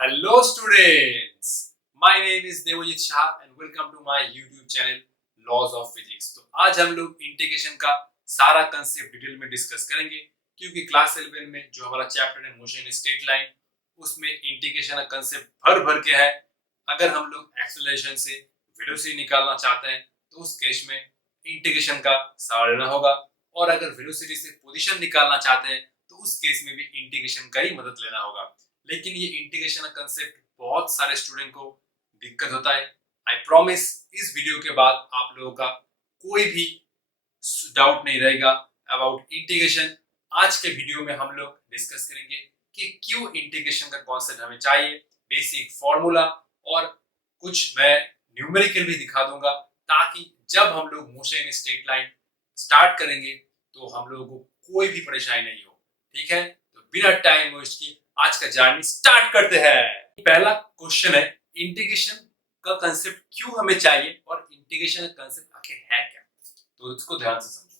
Hello students, my name is Devojit Shah and welcome to my YouTube channel Laws of Physics। तो आज हम लोग integration का सारा कंसेप्ट डिटेल में डिस्कस करेंगे क्योंकि क्लास 11 में जो हमारा चैप्टर है मोशन स्ट्रेट लाइन उसमें इंटीग्रेशन का कंसेप्ट भर भर के है। अगर हम लोग एक्सेलरेशन से वेलोसिटी निकालना चाहते हैं तो उस केस में इंटीग्रेशन का सहारा लेना होगा और अगर वेलोसिटी से पोजीशन निकालना चाहते हैं तो उस केस में भी इंटीग्रेशन का ही मदद लेना होगा। लेकिन ये इंटीग्रेशन का कंसेप्ट बहुत सारे स्टूडेंट को दिक्कत होता है। आई प्रॉमिस इस वीडियो के बाद आप लोगों का कोई भी डाउट नहीं रहेगा अबाउट इंटीग्रेशन। आज के वीडियो में हम लोग डिस्कस करेंगे कि क्यों इंटीग्रेशन का कॉन्सेप्ट हमें चाहिए, बेसिक फॉर्मूला और कुछ मैं न्यूमेरिकल भी दिखा दूंगा ताकि जब हम लोग मोशन स्ट्रेट लाइन स्टार्ट करेंगे तो हम लोगों को कोई भी परेशानी नहीं हो। ठीक है, तो बिना टाइम वेस्ट किए आज का जर्नी स्टार्ट करते हैं। पहला क्वेश्चन है इंटीग्रेशन का कंसेप्ट क्यों हमें चाहिए और इंटीग्रेशन का कंसेप्ट आखिर है क्या, तो इसको ध्यान से समझो।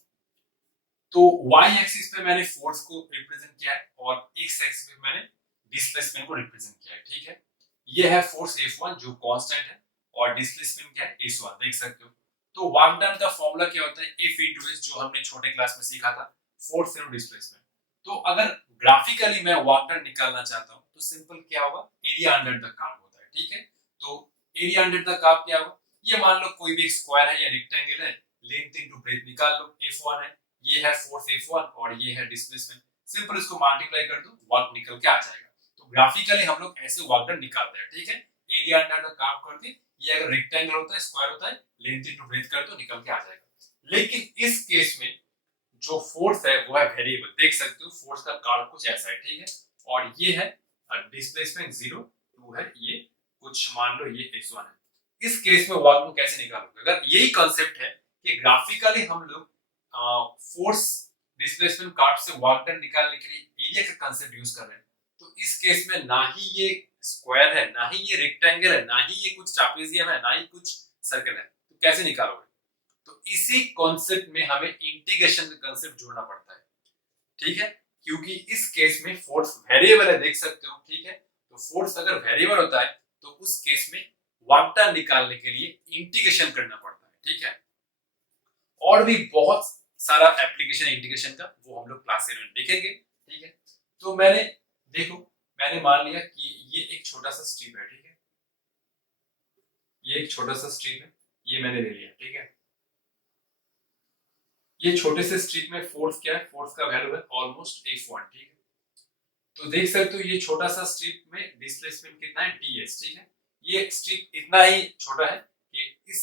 तो y एक्सिस पे मैंने फोर्स को रिप्रेजेंट किया है और x एक्सिस पे मैंने डिस्प्लेसमेंट को रिप्रेजेंट किया है। ठीक है, ये है फोर्स F1 जो कांस्टेंट है और डिस्प्लेसमेंट क्या है S1, देख सकते हो। तो वर्क डन का फॉर्मूला क्या होता है, F into S, जो हमने छोटे क्लास में सीखा था, फोर्स इनटू डिस्प्लेसमेंट। तो अगर ग्राफिकली मैं वर्क डन निकालना चाहता हूं तो सिंपल क्या होगा, एरिया अंडर द कर्व होता है। ठीक है, तो एरिया अंडर द कर्व क्या होगा, ये मान लो कोई भी स्क्वायर है या रेक्टेंगल है, लेंथ इनटू ब्रेथ निकाल लो। F1 है, ये है फोर्स F1 और ये है डिस्प्लेसमेंट, सिंपल इसको मल्टीप्लाई कर दो, वर्क निकल के आ जाएगा। तो ग्राफिकली हम लोग ऐसे वर्क डन निकालते हैं। ठीक है, एरिया अंडर द कर्व कर दी, ये अगर रेक्टेंगल होता है, स्क्वायर होता है, लेंथ इनटू ब्रेथ कर दो, निकल के आ जाएगा। लेकिन इस केस में जो फोर्स है वो है वेरिएबल, देख सकते हो फोर्स का कर्व कुछ ऐसा है। ठीक है, और ये है डिस्प्लेसमेंट 0 2 है, ये कुछ मान लो ये x1 है। इस केस में वर्क को कैसे निकालोगे, अगर यही कांसेप्ट है कि ग्राफिकली हम लोग फोर्स डिस्प्लेसमेंट कर्व से वर्क डन निकालने के लिए एरिया का कांसेप्ट यूज कर रहे हैं, तो इस केस में ना ही ये स्क्वायर है, ना ही ये रेक्टेंगल है, ना ही ये कुछ ट्रापेजियम है, ना ही कुछ सर्कल है, तो कैसे निकालोगे। तो इसी कॉन्सेप्ट में हमें इंटीग्रेशन का कॉन्सेप्ट जोड़ना पड़ता है। ठीक है, क्योंकि इस केस में फोर्स वेरिएबल है, देख सकते हो। ठीक है, तो फोर्स अगर वेरिएबल होता है तो उस केस में वर्क डन निकालने के लिए इंटीग्रेशन करना पड़ता है। ठीक है, और भी बहुत सारा एप्लीकेशन इंटीग्रेशन का, वो हम लोग क्लास 7 में देखेंगे। ठीक है, तो देखो मैंने मान लिया कि ये एक छोटा सा स्ट्रिप है। ठीक है, ये एक छोटा सा स्ट्रिप है, ये मैंने ले लिया। ठीक है, ये छोटे से स्ट्रिप में फोर्स क्या है, फोर्स का वैल्यू है ऑलमोस्ट F1। ठीक है, तो देख सकते हो ये छोटा सा स्ट्रिप में डिस्प्लेसमेंट कितना है, ds। ठीक है, ये स्ट्रिप इतना ही छोटा है कि इस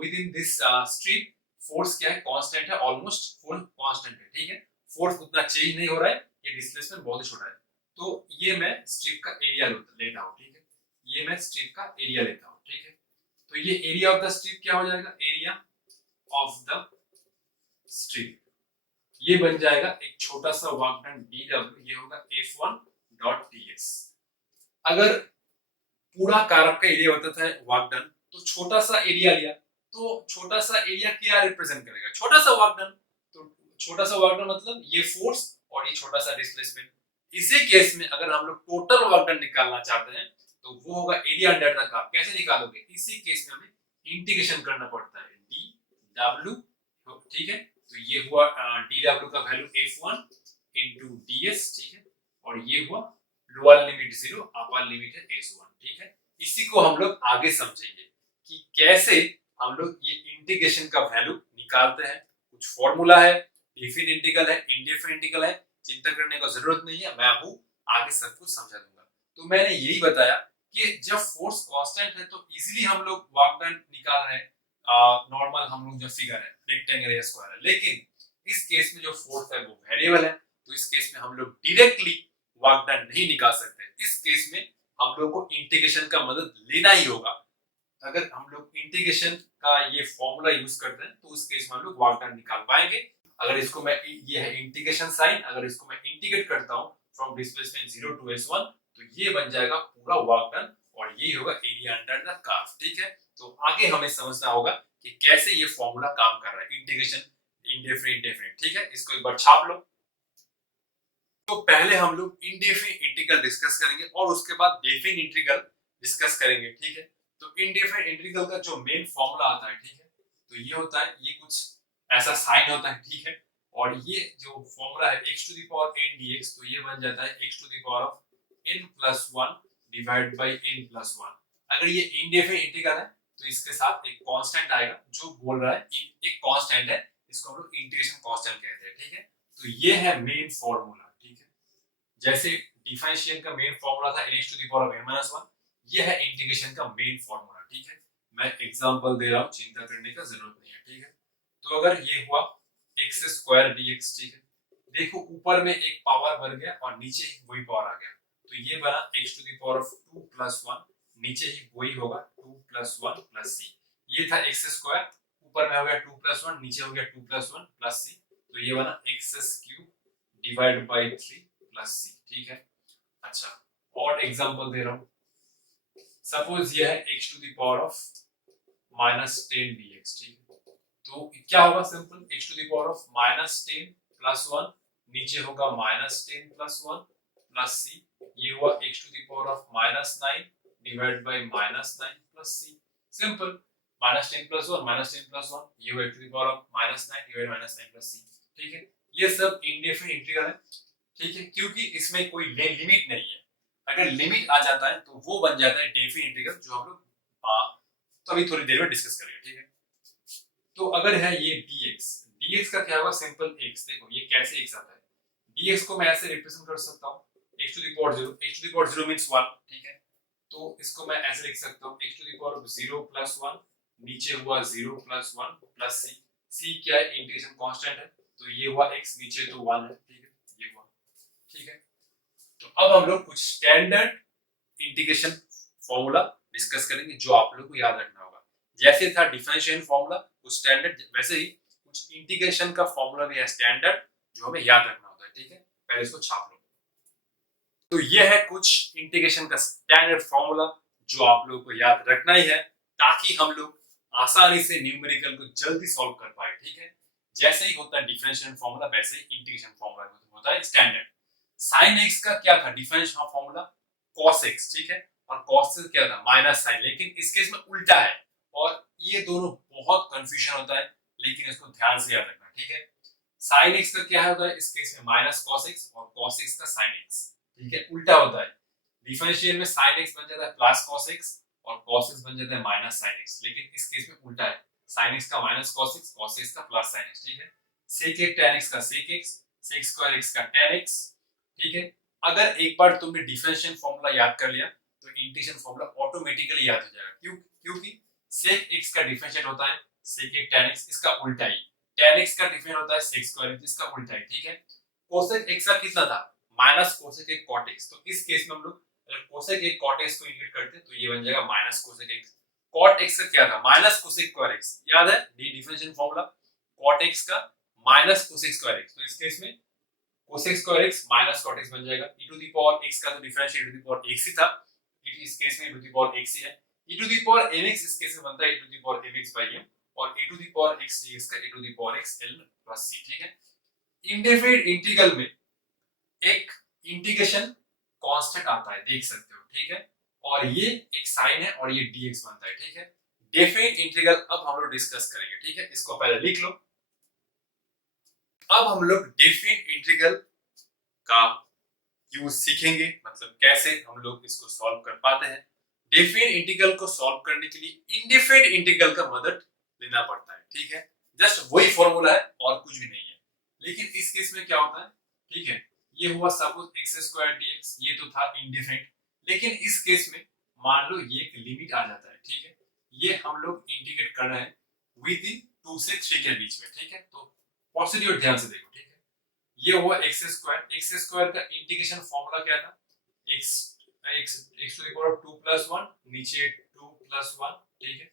with in this strip force क्या है, कांस्टेंट है, ऑलमोस्ट फोर्स कांस्टेंट है। ठीक है, फोर्स उतना चेंज नहीं हो रहा है, ये डिस्प्लेसमेंट बहुत ही छोटा है। तो ये मैं स्ट्रिप का एरिया लेता हूं। ठीक है, ये मैं स्ट्रिप का एरिया लेता हूं। ठीक है, तो ये एरिया ऑफ द स्ट्रिप क्या हो जाएगा, एरिया ऑफ द स्ट्रिप, ये बन जाएगा एक छोटा सा वर्क डन dw, ये होगा F1.ds। अगर पूरा कारक का एरिया होता था वर्क डन, तो छोटा सा एरिया लिया, तो छोटा सा एरिया क्या रिप्रेजेंट करेगा, छोटा सा वर्क डन। तो छोटा सा वर्क डन मतलब ये फोर्स और ये छोटा सा डिस्प्लेसमेंट। इसी केस में अगर हम लोग टोटल वर्क डन निकालना चाहते हैं तो वो होगा एरिया अंडर द कर्व। कैसे निकालोगे, इसी केस में हमें इंटीग्रेशन करना पड़ता है, dw। ठीक है, तो ये हुआ dw का वैल्यू F1 into ds। ठीक है, और ये हुआ लोअर लिमिट 0, अपर लिमिट है S1। ठीक है, इसी को हम लोग आगे समझेंगे कि कैसे हम लोग ये इंटीग्रेशन का वैल्यू निकालते हैं। कुछ फॉर्मूला है, डिफिनिट इंटीग्रल है, इनडिफिनिट इंटीग्रल है, चिंता करने का जरूरत नहीं है, मैं हूं आगे सब कुछ समझा दूंगा। तो मैंने यही बताया कि जब फोर्स कांस्टेंट है तो इजीली हम लोग वर्क डन निकाल रहे हैं, नॉर्मल हम लोग जो फिगर है रेक्टेंगल या स्क्वायर है। लेकिन इस केस में जो फोर्स है वो वेरिएबल है, तो इस केस में हम लोग डायरेक्टली वर्क डन नहीं निकाल सकते। इस केस में हम लोग को इंटीग्रेशन का मदद लेना ही होगा। अगर हम लोग इंटीग्रेशन का ये फॉर्मूला यूज करते हैं तो उस केस में हम लोग वर्क डन निकाल पाएंगे। अगर इसको मैं, ये है इंटीग्रेशन साइन, अगर इसको मैं इंटीग्रेट करता हूं फ्रॉम डिस्प्लेसमेंट 0 टू S1, तो ये बन जाएगा पूरा वर्क डन और ये होगा एरिया अंडर द कर्व। ठीक है, तो आगे हमें समझना होगा कि कैसे ये फॉर्मूला काम कर रहा है, इंटीग्रेशन, इंडेफिनिट, डेफिनिट। ठीक है, इसको एक बार छाप लो। तो पहले हम लोग इंडेफिनिट इंटीग्रल डिस्कस करेंगे और उसके बाद डेफिनिट इंटीग्रल डिस्कस करेंगे, ठीक है। तो इंडेफिनिट इंटीग्रल का जो मेन फॉर्मूला आता है, ठीक है, तो ये होता है, ये कुछ ऐसा साइन होता है, ठीक है, और ये जो फॉर्मूला है x to the power n dx, तो ये बन जाता है x to the power of n plus 1 divide by n plus 1। अगर ये इंडेफिनिट इंटीग्रल है तो इसके साथ एक कांस्टेंट आएगा जो बोल रहा है, एक कांस्टेंट है, इसको हम लोग इंटीग्रेशन कांस्टेंट कहते हैं, ठीक है। तो ये है मेन फॉर्मूला, ठीक है। जैसे डिफरेंशियल का मेन फॉर्मूला था n to the power of n minus 1, ये है इंटीग्रेशन का मेन फॉर्मूला, ठीक है। मैं एग्जांपल दे रहा हूं, चिंता करने का जरूरत नहीं है, ठीक है। तो अगर ये हुआ x स्क्वायर dx, ठीक है, देखो ऊपर में एक पावर बढ़ गया और नीचे ही वही पावर आ गया, तो ये बना x to the power of 2 plus 1, नीचे ही वही होगा 2 प्लस 1 प्लस c। ये था x स्क्वायर, ऊपर में हो गया 2 प्लस 1, नीचे हो गया 2 प्लस 1 प्लस c, तो ये बना x cube divide by 3 plus c, ठीक है। अच्छा, और एग्जांपल दे रहा हूं, सपोज ये है x to the power of minus 10 dx, ठीक है। तो क्या होगा, simple, x to the power of minus 10 plus 1, नीचे होगा माइनस 10 प्लस 1 प्लस c, ये हुआ x to the power of minus 9 divide by minus 9 plus c। Simple, minus 10 plus 1 minus 10 plus 1, ये हुआ x to the power of minus 9 divide minus 9 plus c, ठीक है। ये सब इंडेफिनिट इंटीग्रल है, ठीक है, क्योंकि इसमें कोई लिमिट नहीं है। अगर लिमिट आ जाता है तो वो बन जाता है डेफिनिट इंटीग्रल, जो हम लोग तो अभी थोड़ी देर में डिस्कस करेंगे, ठीक है। तो अगर है ये dx का क्या होगा, सिंपल x, देखो ये कैसे x आता है, dx को मैं ऐसे रिप्रेजेंट कर सकता हूँ, x to the power 0, x to the power 0 means 1, ठीक है। तो इसको मैं ऐसे लिख सकता हूँ, x to the power 0 plus 1, नीचे हुआ 0 प्लस 1 प्लस c, c क्या है, इंटीग्रेशन कांस्टेंट है, तो ये हुआ x, नीचे तो 1 है, ठीक है, ये हुआ, ठीक है। तो अब हम लोग कुछ स्टैंडर्ड इंटीग्रेशन फॉर्मूला डिस्कस करेंगे जो आप लोग को याद रखना होगा। जैसे था डिफरेंशियल फॉर्मूला कुछ स्टैंडर्ड, वैसे ही कुछ इंटीग्रेशन का फॉर्मूला भी है स्टैंडर्ड, जो हमें याद रखना होता है, ठीक है। पहले इसको छाप लो। तो ये है कुछ इंटीग्रेशन का स्टैंडर्ड फॉर्मूला जो आप लोगों को याद रखना ही है, ताकि हम लोग आसानी से न्यूमेरिकल को जल्दी सॉल्व कर पाए, ठीक है। जैसे ही होता है डिफरेंशियल फॉर्मूला, वैसे ही इंटीग्रेशन फॉर्मूला होता है स्टैंडर्ड। साइन एक्स का क्या था डिफरेंशियल फॉर्मूला, cos x, ठीक है, और cos से क्या था माइनस साइन, लेकिन इस केस में उल्टा है, और ये दोनों बहुत कंफ्यूजन होता है, लेकिन इसको ध्यान से याद रखना, ठीक है। साइन x का क्या होता है इस केस में, माइनस cos x, और cos x का साइन x, ठीक है, उल्टा होता है। डिफरेंशियल में साइन x बन जाता है प्लस cos x और cos x बन जाता है माइनस साइन x, लेकिन इस केस में उल्टा है, साइन x का माइनस cos x का प्लस साइन x, ठीक है। sec tan x का sec x, sec square x का tan x, ठीक है। अगर एक बार तुमने डिफरेंशियल फॉर्मूला याद कर लिया तो इंटीग्रेशन फॉर्मूला ऑटोमेटिकली याद हो जाएगा, क्योंकि sec x का डिफरेंशिएट होता है sec tan x, इसका उल्टा ही tan x का डिफरेंशिएट होता है sec स्क्वायर x, इसका उल्टा ही, ठीक है। cosec x का कितना था, minus cosec x cot x, तो इस केस में हम लोग अगर cosec x cot x को इंटीग्रेट करते हैं तो ये बन जाएगा minus cosec x। cot x का क्या था, माइनस cosec स्क्वायर x, याद है डिफरेंशियल फॉर्मूला, cot x का माइनस cosec स्क्वायर x, तो इस केस में cosec square x minus cot x बन जाएगा। e to the power x का तो differential e to the power x ही था, इस केस में e to the power x ही है। e to the power mx इस केस में बनता है e to the power mx by m, और e to the power x dx का e to the power x l plus c, ठीक है। इंडेफिनिट इंटीग्रल में एक इंटीग्रेशन कांस्टेंट आता है, देख सकते हो, ठीक है, और ये एक साइन है और ये dx बनता है, ठीक है। डेफिनिट इंटीग्रल अब हम लोग डिस्कस करेंगे, ठीक है, इसको पहले लिख लो। अब हम लोग डेफिनिट इंटीग्रल का यूज सीखेंगे, मतलब कैसे हम लोग इसको सॉल्व कर पाते हैं। डेफिनिट इंटीग्रल को सॉल्व करने के लिए इंडेफिनिट इंटीग्रल का मदद लेना पड़ता है, ठीक है। जस्ट वही फॉर्मूला है और कुछ भी नहीं है, लेकिन इस केस में क्या होता है, ठीक है, ये हुआ सपोज x स्क्वायर dx, ये तो था इंडेफिनिट, लेकिन इस केस में मान लो ये एक लिमिट आ जाता है, ठीक है। ये हम लोग इंटीग्रेट कर रहे हैं विद इन 2 से 3 के बीच में, ठीक है। तो प्रोसीड्यूर ध्यान से देखो, ठीक है। ये हुआ x स्क्वायर का इंटीग्रेशन फॉर्मूला क्या था, x x to the power 2 plus 1, नीचे 2 प्लस 1, ठीक है।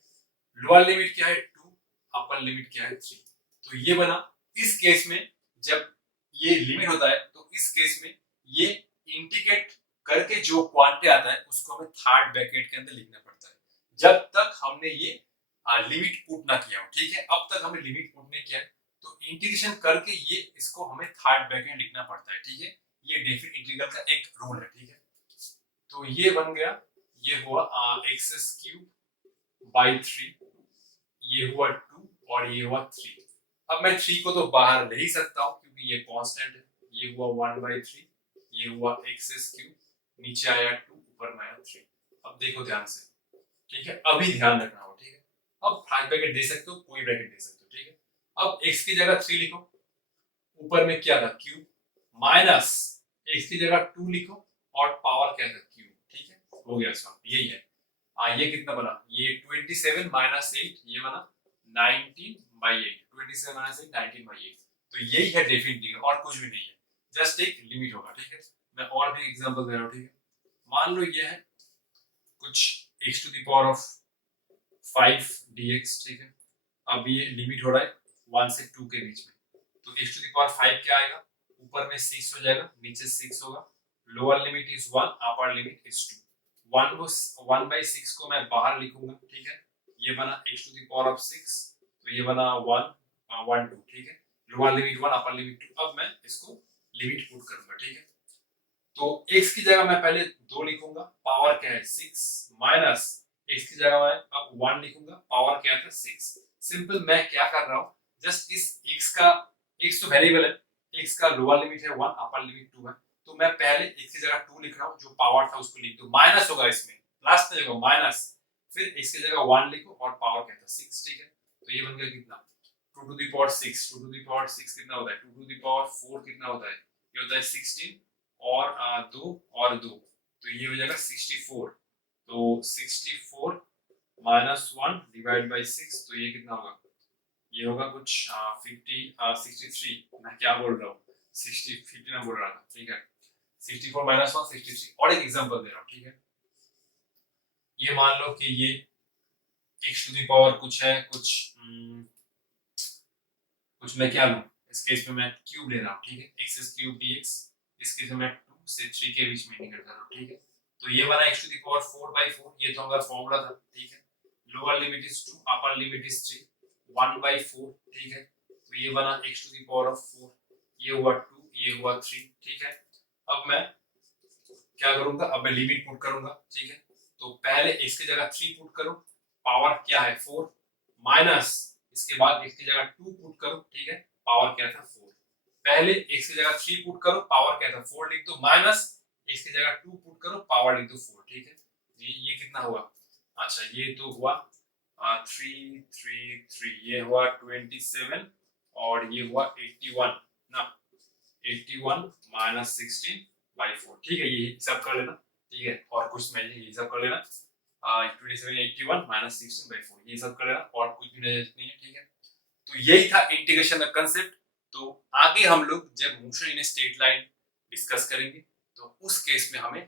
लोअर लिमिट क्या है 2, अपर लिमिट क्या है 3, तो ये बना। इस केस में जब ये लिमिट होता है तो इस केस में ये इंटीग्रेट करके जो क्वांटिटी आता है उसको हमें थर्ड ब्रैकेट के अंदर लिखना पड़ता है, जब तक हमने ये लिमिट पुट ना किया हो, ठीक है। अब तक हमने लिमिट पुट नहीं किया है तो इंटीग्रेशन करके ये इसको हमें थर्ड ब्रैकेट लिखना पड़ता है, ठीक है। ये डेफिनेट इंटीग्रल का एक रूल है, ठीक है। तो ये बन गया, ये हुआ x³ बाई 3, ये हुआ 2 और ये हुआ 3। अब मैं 3 को तो बाहर ले ही सकता हूँ क्योंकि ये कांस्टेंट है। ये हुआ 1/3, ये हुआ x³, नीचे आया 2, ऊपर में आया 3। अब देखो ध्यान से, ठीक है, अभी ध्यान रखना हो, ठीक है। अब 5 ब्रैकेट दे सकते हो, कोई ब्रैकेट दे सकते हो, ठीक है। अब x की जगह 3 लिखो, ऊपर में क्या था क्यूब, माइनस x की जगह 2 लिखो और पावर क्या था क्यूब, ठीक है। हो गया सॉल्व, यही है। ये कितना बना, ये 27 माइनस 8, ये बना 19/8, 27 माइनस 8 19/8। तो यही है डेफिनेट इंटीग्रल और कुछ भी नहीं है, जस्ट एक लिमिट होगा, ठीक है। मैं और भी एग्जांपल दे रहा हूँ, ठीक है। मान लो ये है कुछ x⁵ 5 dx, ठीक है। अब ये लिमिट हो रहा है 1 से 2 के बीच में, तो x⁵ क्या आएगा, ऊपर में 6 हो जाएगा, नीचे 6 होगा। Lower limit is 1, upper limit is 2। 1/6 को मैं बाहर लिखूंगा, ठीक है। ये बना x⁵, तो ये बना 1 1 2, ठीक है। Lower limit 1, upper limit 2। अब मैं इसको लिमिट पुट करूंगा, ठीक है। तो x की जगह मैं पहले 2 लिखूंगा, पावर क्या है 6, माइनस x की जगह मैं अब 1 लिखूंगा, पावर क्या था 6। सिंपल, मैं क्या कर रहा हूं, जस्ट इस x तो वेरिएबल है, x का लोअर लिमिट है 1, अपर लिमिट 2 है, तो मैं पहले x की जगह 2 लिख रहा हूं, जो पावर था उसको लिख दो, माइनस होगा इसमें, लास्ट में देखो माइनस, फिर x की जगह 1 लिखो और पावर क्या था 6, ठीक है। तो ये बन गया कितना, 2 to the power 6, 2 to the power 6 कितना होता है, 2 टू द पावर 4 कितना होता है, ये होता है 16 और 2 और 2, तो ये हो जाएगा 64। तो 64 माइनस 1 डिवाइड बाई 6, तो ये कितना होगा, ये होगा कुछ 63, मैं क्या बोल रहा हूँ, 59 बोल रहा था, ठीक है। 64 माइनस 1 63। और एक एग्जांपल दे रहा हूँ, ठीक है। ये मान लो कि ये x⁵ कुछ है, कुछ मैं क्या लूं, इस केस में मैं क्यूब ले रहा हूँ, ठीक है। x³ dx, इस केस में मैं 2 से 3 के बीच में इंटीग्रेट कर रहा हूँ, ठीक है। तो ये बना x⁴/4, ये तो हमारा फॉर्मूला था, ठीक है। Lower limit is 2, upper limit is 3, 1/4, ठीक है। तो ये बना x⁴, ये हुआ 2, ये हुआ 3, ठीक है। अब मैं क्या करूंगा, अब मैं लिमिट पुट करूंगा, ठीक है। तो पहले x की जगह 3 पुट करो, पावर क्या है 4, माइनस इसके बाद x की जगह 2 पुट करो, ठीक है, पावर क्या था 4। पहले x की जगह 3 पुट करो, पावर क्या था 4 लिख दो, माइनस x की जगह 2 पुट करो, पावर लिख दो 4, ठीक है। ये कितना हुआ, अच्छा ये तो हुआ 3 3 3, ये हुआ 27 और ये हुआ 81 ना, 81 माइनस 16/4, ठीक है। ये सब कर लेना, ठीक है, और कुछ नहीं, ये सब कर लेना, 27 81 माइनस 16/4, ये सब कर लेना, और कुछ भी नहीं है, ठीक है। तो यही था इंटीग्रेशन का कंसेप्ट। तो आगे हम लोग जब motion in straight line discuss करेंगे, तो उस केस में हमें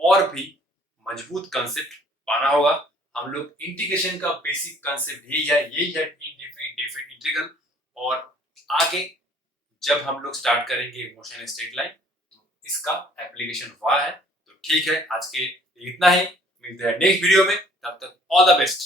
और भी मजबूत कंसेप्ट पाना होगा। हम लोग इंटीग्रेशन का बेसिक कंसेप्ट यही है डेफिनेट इंटीग्रल। और आगे जब हम लोग स्टार्ट करेंगे मोशन इन स्ट्रेट लाइन, तो इसका एप्लीकेशन हुआ है। तो ठीक है, आज के लिए इतना ही, मिलते हैं नेक्स्ट वीडियो में, तब तक ऑल द बेस्ट।